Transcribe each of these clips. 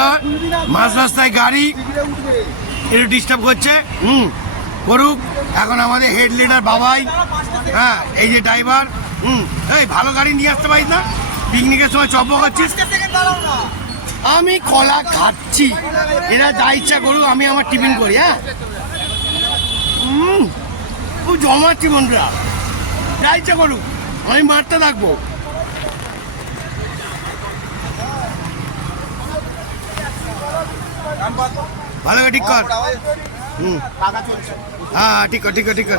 বন্ধুরা মাঝ রাস্তায় গাড়ি একটু ডিস্টার্ব করছে, করুক। এখন আমাদের হেড লিডার বাবাই, হ্যাঁ এই যে ড্রাইভার, এই ভালো গাড়ি নিয়ে আসতে পারিস না? পিকনিকের সময় চব্য করছিস। আমি কলা খাচ্ছি, এরা যা ইচ্ছা করুক, আমি আমার টিফিন করি। হ্যাঁ খুব জমাচ্ছি বন্ধুরা, যা ইচ্ছা করুক, আমি মারতে থাকবো। ভালো করে ঠিক কর। হ্যাঁ ঠিক কর, ঠিক কর, ঠিক কর।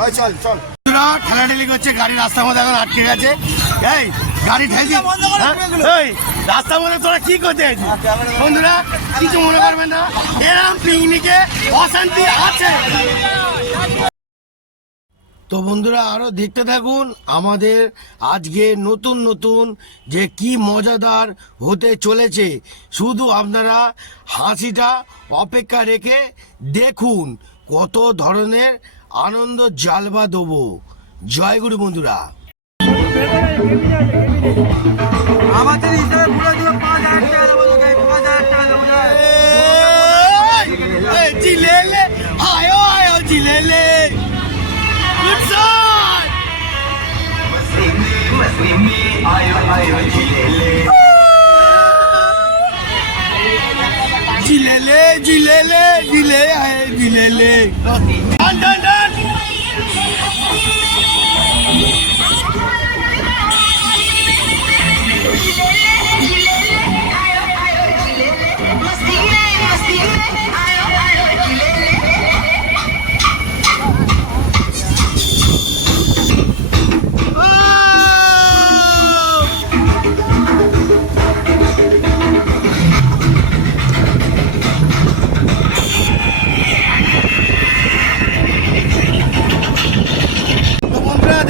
ঠেলাঠেলি করছে, গাড়ি রাস্তার মধ্যে এখন আটকে গেছে। এই গাড়ি ঠেলছি, এই রাস্তার মধ্যে তোরা কি করতে আছিস? বন্ধুরা কিছু মনে করবেন না, এরকম পিকনিকে অশান্তি আছে। তো বন্ধুরা আরো দেখতে থাকুন আমাদের আজকে নতুন নতুন যে কি মজাদার হতে চলেছে। শুধু আপনারা হাসিটা অপেক্ষা রেখে দেখুন কত ধরনের আনন্দ জালবা দেবো। জয় গুরু বন্ধুরা। আমাদের হিসাবে পুরো দিন 5000 টাকা দেবো, 5000 টাকা দেবো। জিলেলে আয়ো আয়ো জিলেলে জিলেলে জিলেলে জিলে আয়ে জিলেলে ডান ডান ডান।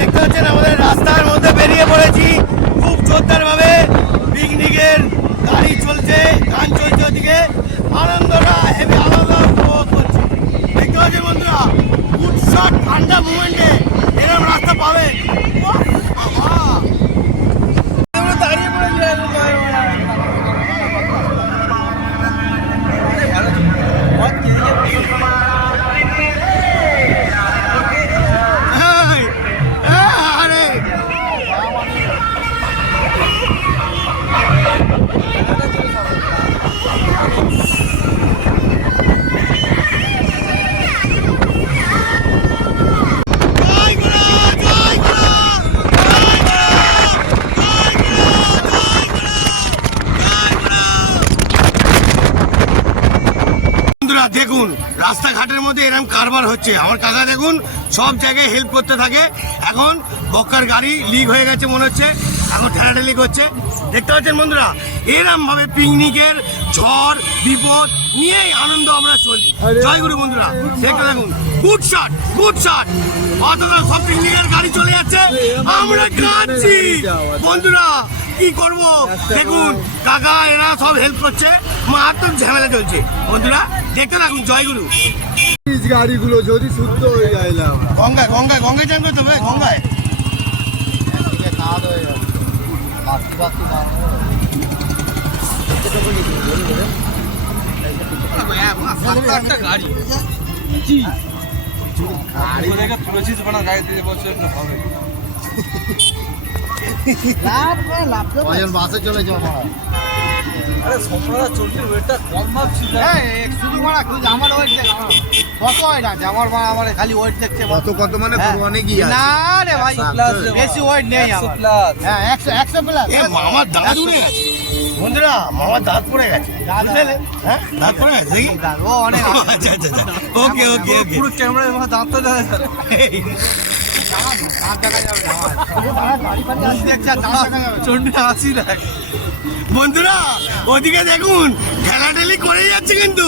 দেখতে পাচ্ছেন আমাদের রাস্তার মধ্যে বেরিয়ে পড়েছি খুব জোরদার ভাবে। পিকনিকের গাড়ি চলছে, গান চলছে, ওদিকে আনন্দটা হেভি আনন্দ উপভোগ করছি। দেখতে পাচ্ছেন বন্ধুরা উৎসব ঠান্ডা মুভমেন্টে এরকম রাস্তা পাবে। দাঁড়িয়ে পড়েছি দেখুন রাস্তাঘাটের মধ্যে এরকম কারবার হচ্ছে। আমার কাকা দেখুন সব জায়গায় হেল্প করতে থাকে। এখন বক্কার গাড়ি লিক হয়ে গেছে মনে হচ্ছে, এখন ঠেলাঠেলি করছে। দেখতে পাচ্ছেন বন্ধুরা এরকম ভাবে পিকনিকের ঝড় বিপদ নিয়েই আনন্দ আমরা চলি। জয় গুরু বন্ধুরা, দেখতে দেখুন গুড শট গুড শট। অতটা সব পিকনিকের গাড়ি চলে যাচ্ছে, আমরা কাঁদছি বন্ধুরা, কি করব? দেখুন কাকা এরা সব হেল্প করছে, মারাত্মক ঝামেলা চলছে বন্ধুরা, দেখতে থাকুন। জয় গুরু। গাড়িগুলো যদি শুদ্ধ হয়ে যায়, গঙ্গায় গঙ্গায় গঙ্গায় চান করতে হবে, গঙ্গায় গাড়ি তুলেছিস বানা গাড়ি দিয়ে বছর হবে। বাসে চলে যাওয়া। আরে সম্রাট 40 ওয়েটটা কম মাপ ছিল। শুধু মারা আমার ওয়েট দেখ, কত হয় না আমার মা আমার খালি ওয়েট দেখছে। কত মানে অনেকই আছে। না রে ভাই বেশি ওয়েট নেই আমার। হ্যাঁ 100 প্লাস। এ মামার দাঁত উড়ে গেছে বন্ধুরা, মামার দাঁত পড়ে গেছে। হ্যাঁ দাঁত পড়ে গেছে দেখি। ও অনেক। আচ্ছা আচ্ছা ওকে ওকে ওকে। পুরো ক্যামেরায় আমার দাঁতটা দেখা যায়। বন্ধুরা ওদিকে দেখুন ঠেলাঠেলি করে যাচ্ছে, কিন্তু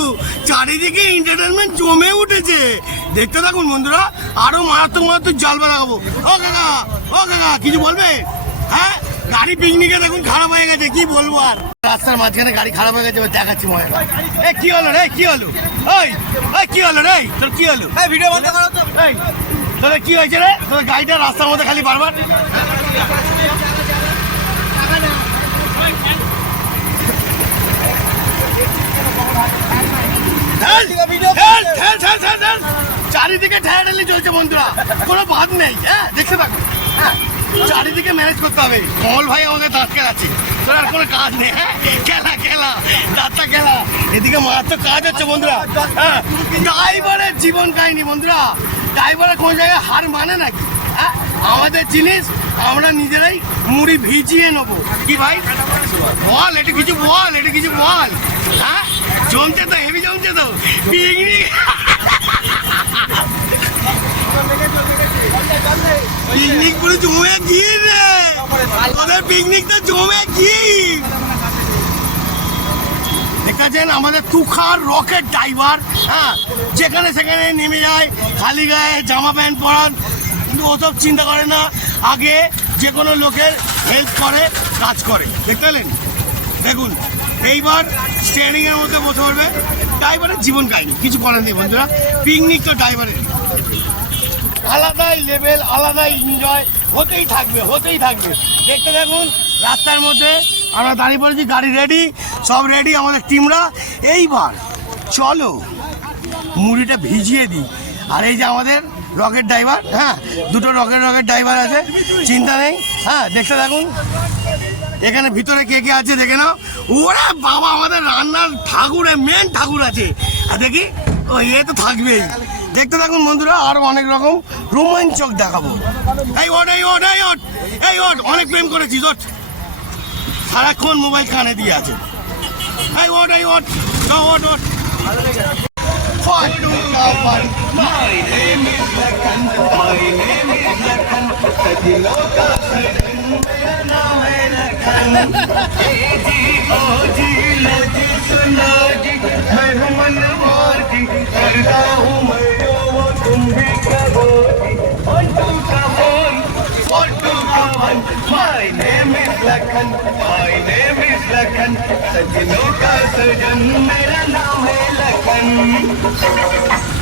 চারিদিকে এন্টারটেনমেন্ট জমে উঠেছে। দেখতে থাকুন বন্ধুরা, আরো মারাত্মক মারাত্মক জালবা লাগাবো। ও কাকা ও কাকা কিছু বলবে? হ্যাঁ গাড়ি পিকনিকে দেখুন খারাপ হয়ে গেছে, কি বলবো আর। রাস্তার মাঝখানে গাড়ি খারাপ হয়ে গেছে, দেখাচ্ছি মনে হয়। এ কি হলো রে, কি হলো? ওই কি হলো রে, তোর কি হলো? ভিডিও বন্ধ করো তো। তোদের কি হয়েছে রে? তোদের গাড়িটা রাস্তার মধ্যে খালি বারবার চারিদিকে ঠেলাঠেলি চলছে বন্ধুরা, কোনো বাদ নেই। হ্যাঁ দেখতে থাকো, হ্যাঁ চারিদিকে ম্যানেজ করতে হবে। কমল ভাই আমাদের দাঁত খেলাচ্ছে, তোর আর কোনো কাজ নেই। হ্যাঁ খেলা দাঁতটা খেলা, এদিকে মারাত্মক কাজ হচ্ছে বন্ধুরা। হ্যাঁ ড্রাইভারের জীবন কাহিনী বন্ধুরা, ড্রাইভারের কোনো জায়গায় হার মানে নাকি? হ্যাঁ আমাদের জিনিস আমরা নিজেরাই মুড়ি ভিজিয়ে নেবো। কি ভাই বল, এটা কিছু বল। হ্যাঁ জমছে তো, হেভি জমছে তো পিকনিক। পিকনিক পুরো জমে গিয়ে রে, তোদের পিকনিক তো জমে কি। দেখাচ্ছেন আমাদের তুখার রকেট ড্রাইভার, হ্যাঁ যেখানে সেখানে নেমে যায়, খালি গায়ে জামা প্যান্ট পরান, কিন্তু ওসব চিন্তা করে না, আগে যে কোনো লোকের হেল্প করে, কাজ করে। দেখতে পেলেন, দেখুন এইবার স্টিয়ারিং এর মধ্যে বসে পড়বে। ড্রাইভারের জীবন কাহিনী, কিছু বলেন নেই বন্ধুরা, পিকনিক তো ড্রাইভারের আলাদাই লেভেল, আলাদাই এনজয় হতেই থাকবে। দেখতে দেখুন রাস্তার মধ্যে আমরা দাঁড়িয়ে পড়েছি, গাড়ি রেডি, সব রেডি আমাদের টিমরা। এইবার চলো মুড়িটা ভিজিয়ে দিই। আর এই যে আমাদের রকেট ড্রাইভার, হ্যাঁ দুটো রকেট ড্রাইভার আছে, চিন্তা নেই। হ্যাঁ দেখতে থাকুন, এখানে ভিতরে কে কে আছে দেখে নাও। ওরা বাবা আমাদের রান্নার মেন ঠাকুর আছে, আর দেখি ও এ তো থাকবেই। দেখতে থাকুন বন্ধুরা, আরো অনেক রকম রোমাঞ্চক দেখাবো। এই ওট অনেক প্রেম করেছিস, ওট সারাক্ষণ মোবাইল কানে দিয়ে আছে। এই ওট My name is Lakhan, सजनों का सजन मेरा नाम है लखन।